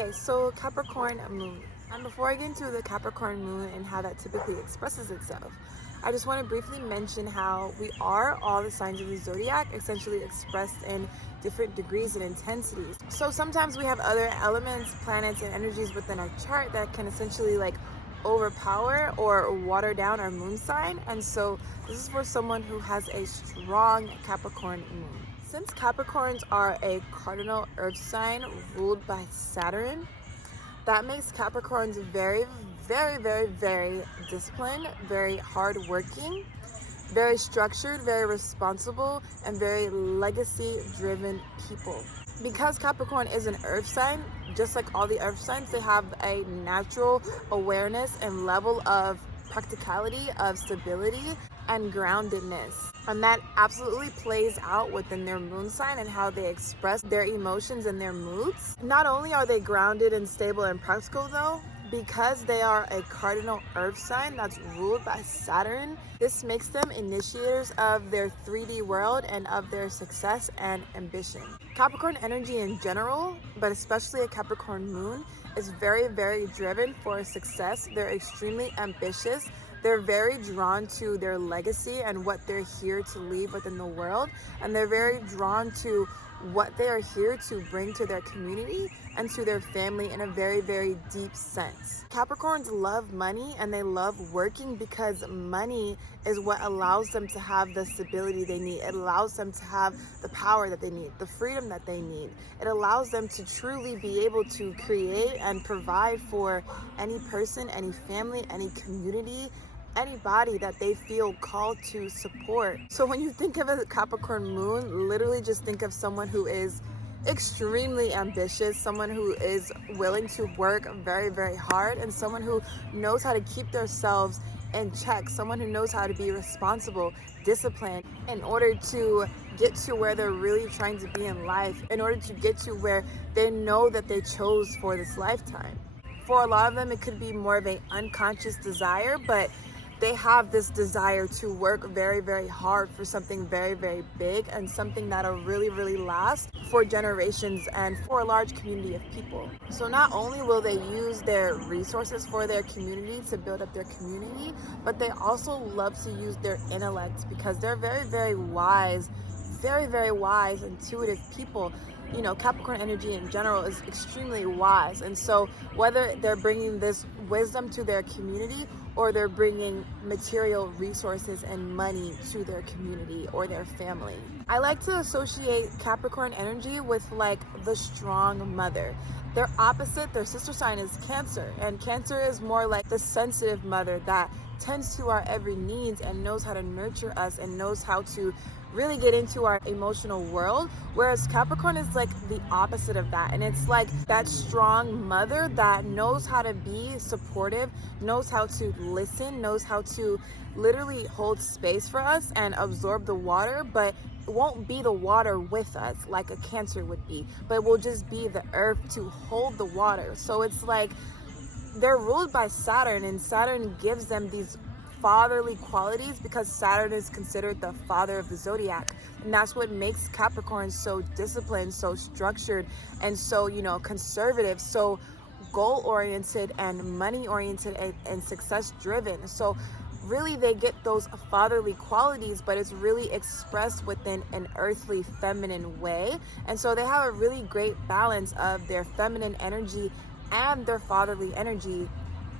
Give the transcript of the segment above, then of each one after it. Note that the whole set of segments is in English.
Okay, so Capricorn Moon. And before I get into the Capricorn Moon and how that typically expresses itself, I just want to briefly mention how we are all the signs of the zodiac, essentially expressed in different degrees and intensities. So sometimes we have other elements, planets, and energies within our chart that can essentially overpower or water down our moon sign. And so this is for someone who has a strong Capricorn moon. Since Capricorns are a cardinal earth sign ruled by Saturn, that makes Capricorns very, very, very, very disciplined, very hardworking, very structured, very responsible, and very legacy-driven people. Because Capricorn is an earth sign, just like all the earth signs, they have a natural awareness and level of practicality, of stability, and groundedness. And that absolutely plays out within their moon sign and how they express their emotions and their moods. Not only are they grounded and stable and practical though, because they are a cardinal earth sign that's ruled by Saturn, this makes them initiators of their 3D world and of their success and ambition. Capricorn energy in general, but especially a Capricorn moon, is very, very driven for success. They're extremely ambitious. They're very drawn to their legacy and what they're here to leave within the world. And they're very drawn to what they are here to bring to their community and to their family in a very, very deep sense. Capricorns love money and they love working because money is what allows them to have the stability they need. It allows them to have the power that they need, the freedom that they need. It allows them to truly be able to create and provide for any person, any family, any community, anybody that they feel called to support. So when you think of a Capricorn moon, literally just think of someone who is extremely ambitious, someone who is willing to work very, very hard, and someone who knows how to keep themselves in check, someone who knows how to be responsible, disciplined, in order to get to where they're really trying to be in life, in order to get to where they know that they chose for this lifetime. For a lot of them, it could be more of an unconscious desire, but they have this desire to work very, very hard for something very, very big and something that'll really, really last for generations and for a large community of people. So not only will they use their resources for their community to build up their community, but they also love to use their intellect because they're very, very wise, intuitive people. You know, Capricorn energy in general is extremely wise. And so whether they're bringing this wisdom to their community or they're bringing material resources and money to their community or their family. I like to associate Capricorn energy with the strong mother. Their opposite, their sister sign is Cancer. And Cancer is more like the sensitive mother that tends to our every needs and knows how to nurture us and knows how to really get into our emotional world, whereas Capricorn is the opposite of that. And it's that strong mother that knows how to be supportive, knows how to listen, knows how to literally hold space for us and absorb the water, but it won't be the water with us like a Cancer would be, but it will just be the earth to hold the water. So it's they're ruled by Saturn, and Saturn gives them these fatherly qualities because Saturn is considered the father of the zodiac. And that's what makes Capricorn so disciplined, so structured, and so, conservative, so goal-oriented and money-oriented and success-driven. So really they get those fatherly qualities, but it's really expressed within an earthly feminine way. And so they have a really great balance of their feminine energy and their fatherly energy,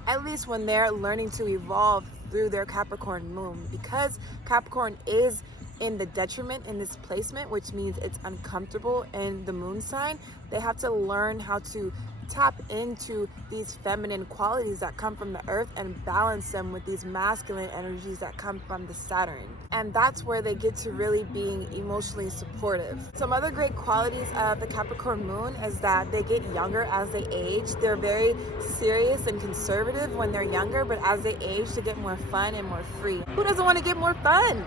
at least when they're learning to evolve through their Capricorn moon. Because Capricorn is in the detriment in this placement, which means it's uncomfortable in the moon sign, they have to learn how to tap into these feminine qualities that come from the earth and balance them with these masculine energies that come from the Saturn. And that's where they get to really being emotionally supportive. Some other great qualities of the Capricorn moon is that they get younger as they age. They're very serious and conservative when they're younger, but as they age, they get more fun and more free. Who doesn't want to get more fun?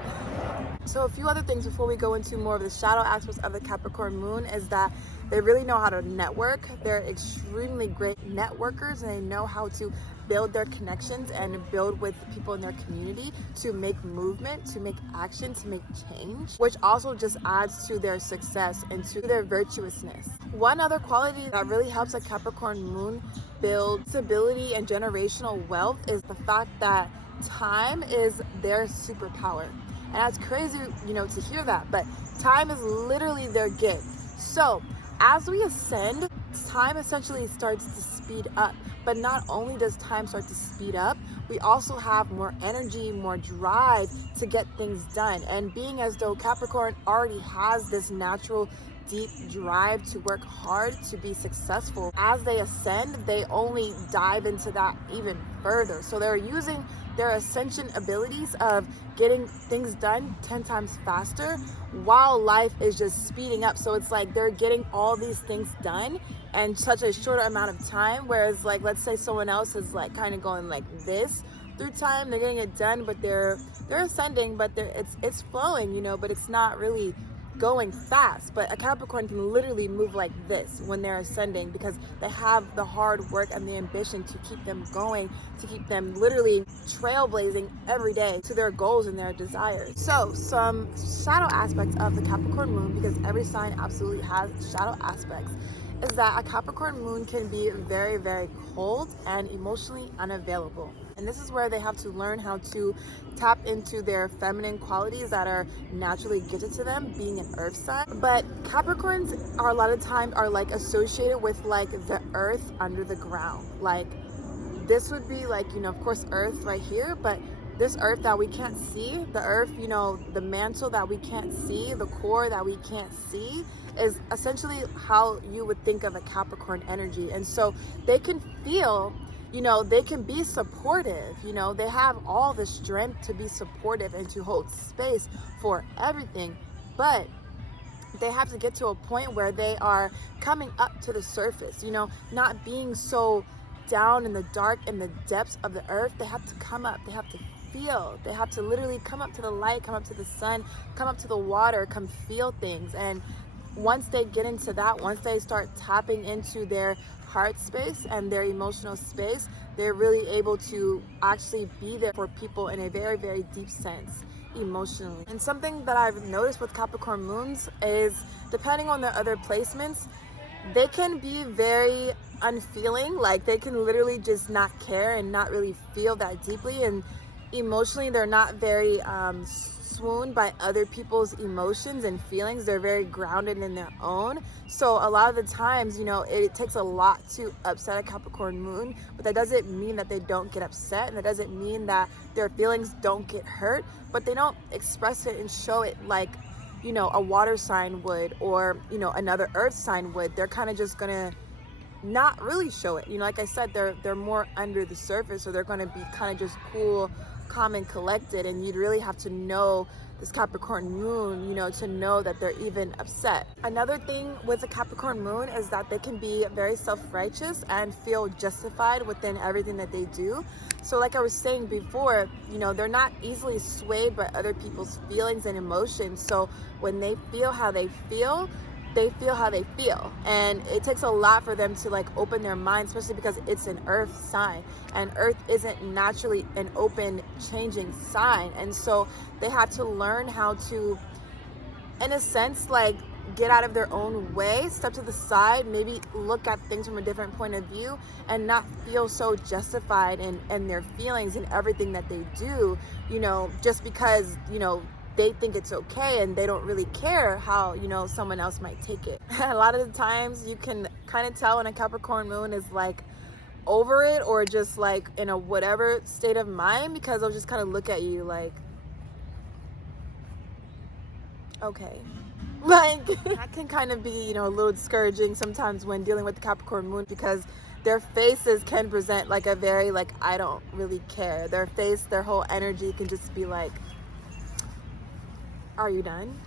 So a few other things before we go into more of the shadow aspects of the Capricorn moon is that They really know how to network. They're extremely great networkers, and they know how to build their connections and build with people in their community to make movement, to make action, to make change, which also just adds to their success and to their virtuousness. One other quality that really helps a Capricorn Moon build stability and generational wealth is the fact that time is their superpower. And that's crazy, to hear that, but time is literally their gift. So as we ascend, time essentially starts to speed up. But not only does time start to speed up, we also have more energy, more drive to get things done. And being as though Capricorn already has this natural deep drive to work hard to be successful, as they ascend, they only dive into that even further. So they're using their ascension abilities of getting things done 10 times faster while life is just speeding up. So it's like they're getting all these things done in such a shorter amount of time, whereas like let's say someone else is like kind of going like this through time, they're getting it done, but they're ascending, but it's flowing, but it's not really going fast. But a Capricorn can literally move like this when they're ascending, because they have the hard work and the ambition to keep them going, to keep them literally trailblazing every day to their goals and their desires. So some shadow aspects of the Capricorn Moon, because every sign absolutely has shadow aspects, is that a Capricorn Moon can be very, very cold and emotionally unavailable. And this is where they have to learn how to tap into their feminine qualities that are naturally gifted to them, being an earth sign. But Capricorns are a lot of times are like associated with like the earth under the ground. Like this would be like, of course, earth right here, but this earth that we can't see, the earth, the mantle that we can't see, the core that we can't see, is essentially how you would think of a Capricorn energy. And so they can feel, they can be supportive, they have all the strength to be supportive and to hold space for everything, but they have to get to a point where they are coming up to the surface, not being so down in the dark, in the depths of the earth. They have to come up, they have to feel, they have to literally come up to the light, come up to the sun, come up to the water, come feel things. And once they get into that, once they start tapping into their heart space and their emotional space, they're really able to actually be there for people in a very, very deep sense emotionally. And something that I've noticed with Capricorn Moons is, depending on their other placements, they can be very unfeeling. Like they can literally just not care and not really feel that deeply, and emotionally they're not very swooned by other people's emotions and feelings. They're very grounded in their own. So a lot of the times, it takes a lot to upset a Capricorn Moon, but that doesn't mean that they don't get upset, and that doesn't mean that their feelings don't get hurt, but they don't express it and show it like, a water sign would, or, another earth sign would. They're kind of just gonna not really show it. Like I said, they're more under the surface, so they're gonna be kind of just cool, calm and collected, and you'd really have to know this Capricorn Moon, to know that they're even upset. Another thing with the Capricorn Moon is that they can be very self-righteous and feel justified within everything that they do. So like I was saying before, they're not easily swayed by other people's feelings and emotions. So when they feel how they feel how they feel, and it takes a lot for them to like open their mind, especially because it's an earth sign, and earth isn't naturally an open, changing sign. And so they have to learn how to, in a sense, like get out of their own way, step to the side, maybe look at things from a different point of view, and not feel so justified in their feelings and everything that they do, just because they think it's okay, and they don't really care how someone else might take it. A lot of the times you can kind of tell when a Capricorn Moon is like over it, or just like in a whatever state of mind, because they'll just kind of look at you like, okay. Like that can kind of be a little discouraging sometimes when dealing with the Capricorn Moon, because their faces can present like a very like, I don't really care. Their face, their whole energy can just be like, are you done?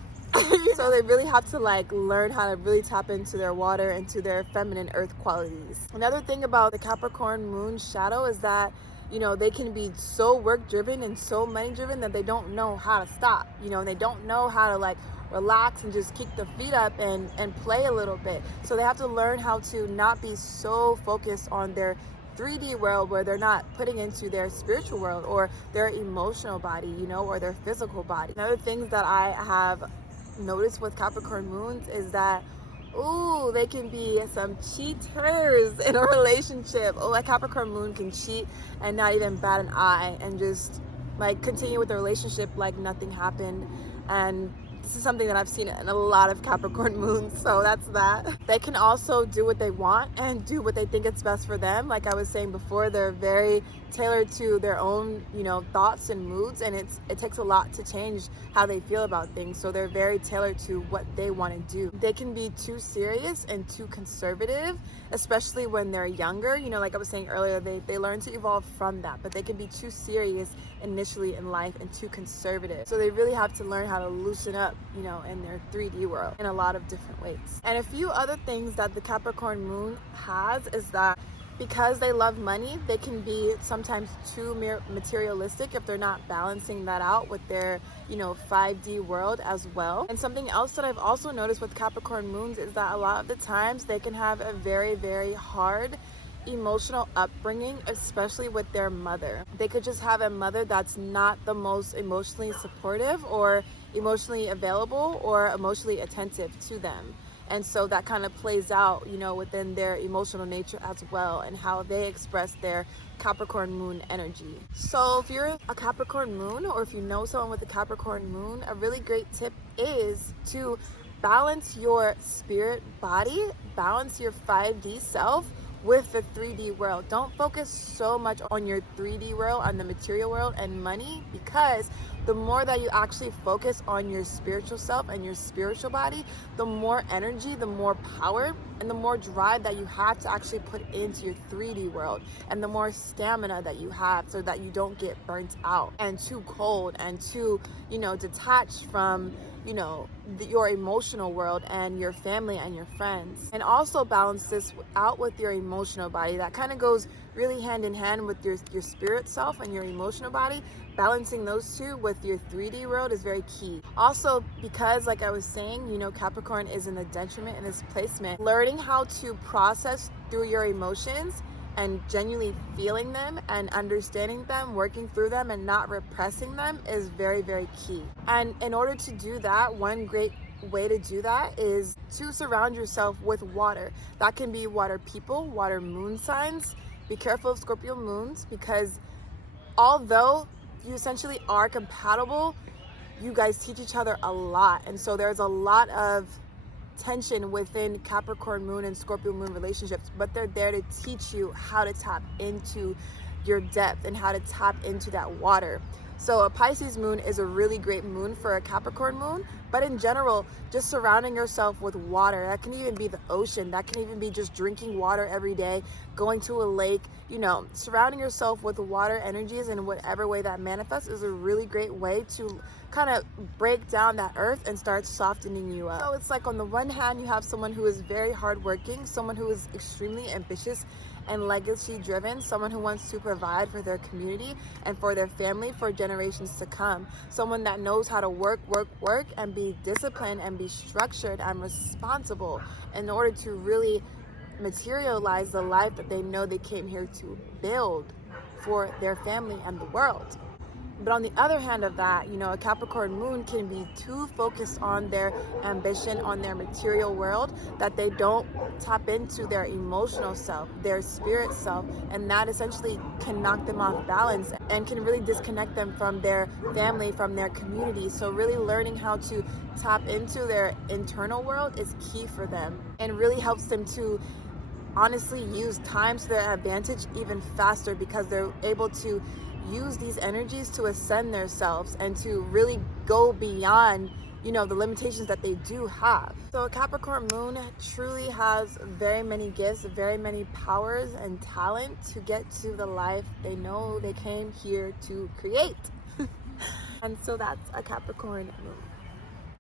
So they really have to like learn how to really tap into their water, into their feminine earth qualities. Another thing about the Capricorn Moon shadow is that they can be so work driven and so money driven that they don't know how to stop, and they don't know how to like relax and just kick the feet up and play a little bit. So they have to learn how to not be so focused on their 3D world where they're not putting into their spiritual world or their emotional body, or their physical body. Another things that I have noticed with Capricorn moons is that they can be some cheaters in a relationship. A Capricorn moon can cheat and not even bat an eye and just like continue with the relationship like nothing happened. And this is something that I've seen in a lot of Capricorn moons, so that's that. They can also do what they want and do what they think is best for them. Like I was saying before, they're very tailored to their own, thoughts and moods, and it takes a lot to change how they feel about things. So they're very tailored to what they want to do. They can be too serious and too conservative, especially when they're younger. Like I was saying earlier, they learn to evolve from that, but they can be too serious initially in life and too conservative. So they really have to learn how to loosen up, in their 3D world in a lot of different ways. And a few other things that the Capricorn moon has is that because they love money, they can be sometimes too materialistic if they're not balancing that out with their, 5D world as well. And something else that I've also noticed with Capricorn moons is that a lot of the times they can have a very, very hard emotional upbringing, especially with their mother. They could just have a mother that's not the most emotionally supportive or emotionally available or emotionally attentive to them. And so that kind of plays out, within their emotional nature as well and how they express their Capricorn moon energy. So if you're a Capricorn moon or if you know someone with a Capricorn moon, a really great tip is to balance your spirit body, balance your 5D self with the 3D world. Don't focus so much on your 3D world, on the material world and money, because the more that you actually focus on your spiritual self and your spiritual body, the more energy, the more power, and the more drive that you have to actually put into your 3D world, and the more stamina that you have so that you don't get burnt out and too cold and too, detached from, your emotional world and your family and your friends. And also balance this out with your emotional body. That kind of goes really hand in hand with your spirit self and your emotional body. Balancing those two with your 3D world is very key. Also, because like I was saying, Capricorn is in the detriment in this placement. Learning how to process through your emotions and genuinely feeling them and understanding them, working through them and not repressing them is very, very key. And in order to do that, one great way to do that is to surround yourself with water. That can be water people, water moon signs. Be careful of Scorpio moons, because although you essentially are compatible, you guys teach each other a lot. And so there's a lot of tension within Capricorn moon and Scorpio moon relationships, but they're there to teach you how to tap into your depth and how to tap into that water. So a Pisces moon is a really great moon for a Capricorn moon, but in general, just surrounding yourself with water. That can even be the ocean. That can even be just drinking water every day, going to a lake, surrounding yourself with water energies in whatever way that manifests is a really great way to kind of break down that earth and start softening you up. So it's like on the one hand, you have someone who is very hardworking, someone who is extremely ambitious and legacy driven, someone who wants to provide for their community and for their family for generations to come, someone that knows how to work and be disciplined and be structured and responsible in order to really materialize the life that they know they came here to build for their family and the world. But on the other hand of that, a Capricorn moon can be too focused on their ambition, on their material world, that they don't tap into their emotional self, their spirit self, and that essentially can knock them off balance and can really disconnect them from their family, from their community. So really learning how to tap into their internal world is key for them and really helps them to honestly use time to their advantage even faster, because they're able to use these energies to ascend themselves and to really go beyond, the limitations that they do have. So a Capricorn moon truly has very many gifts, very many powers and talent to get to the life they know they came here to create. And so that's a Capricorn moon.